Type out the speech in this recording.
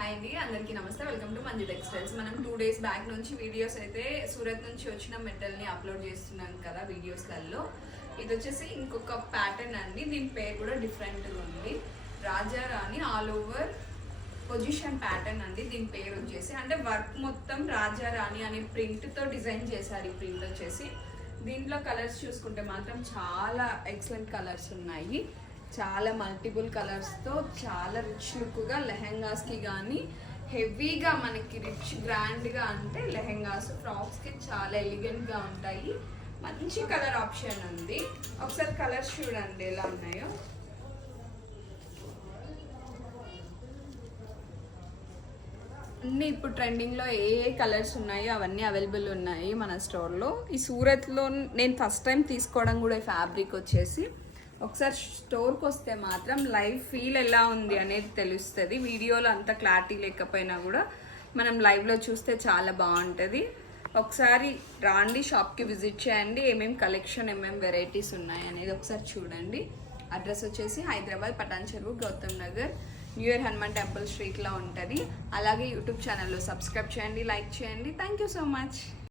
Hi అండి, అందరికీ నమస్తే. Welcome to Manju textiles. మనం 2 days బ్యాక్ నుంచి వీడియోస్ అయితే సూరత్ నుంచి వచ్చిన మెటల్ని అప్లోడ్ చేస్తున్నాం కదా వీడియోస్లలో. ఇది వచ్చేసి ఇంకొక ప్యాటర్న్ అండి. దీని పేరు కూడా డిఫరెంట్గా ఉంది. రాజా రాణి ఆల్ ఓవర్ పొజిషన్ ప్యాటర్న్ అండి. దీని పేరు వచ్చేసి అంటే వర్క్ మొత్తం రాజా రాణి అనే ప్రింట్తో డిజైన్ చేశారు. ఈ ప్రింట్ వచ్చేసి దీంట్లో కలర్స్ చూసుకుంటే మాత్రం చాలా ఎక్సలెంట్ కలర్స్ ఉన్నాయి. చాలా మల్టిపుల్ కలర్స్తో చాలా రిచ్ లుక్గా లెహెంగాస్కి కానీ హెవీగా మనకి రిచ్ గ్రాండ్గా అంటే లెహెంగాస్ ఫ్రాక్స్కి చాలా ఎలిగెంట్గా ఉంటాయి. మంచి కలర్ ఆప్షన్ ఉంది. ఒకసారి కలర్స్ చూడండి ఎలా ఉన్నాయో. అన్నీ ఇప్పుడు ట్రెండింగ్లో ఏ కలర్స్ ఉన్నాయో అవన్నీ అవైలబుల్ ఉన్నాయి మన స్టోర్లో. ఈ సూరత్లో నేను ఫస్ట్ టైం తీసుకోవడం కూడా ఈ ఫ్యాబ్రిక్ వచ్చేసి. ఒకసారి స్టోర్కి వస్తే మాత్రం లైవ్ ఫీల్ ఎలా ఉంది అనేది తెలుస్తుంది. వీడియోలో అంత క్లారిటీ లేకపోయినా కూడా మనం లైవ్లో చూస్తే చాలా బాగుంటుంది. ఒకసారి రాండి, షాప్కి విజిట్ చేయండి. ఏమేమి కలెక్షన్ ఏమేమి వెరైటీస్ ఉన్నాయి అనేది ఒకసారి చూడండి. అడ్రస్ వచ్చేసి Hyderabad Patancheru Gautam Nagar near Hanuman temple స్ట్రీట్లో ఉంటుంది. అలాగే యూట్యూబ్ ఛానల్లో సబ్స్క్రైబ్ చేయండి, లైక్ చేయండి. Thank you so much.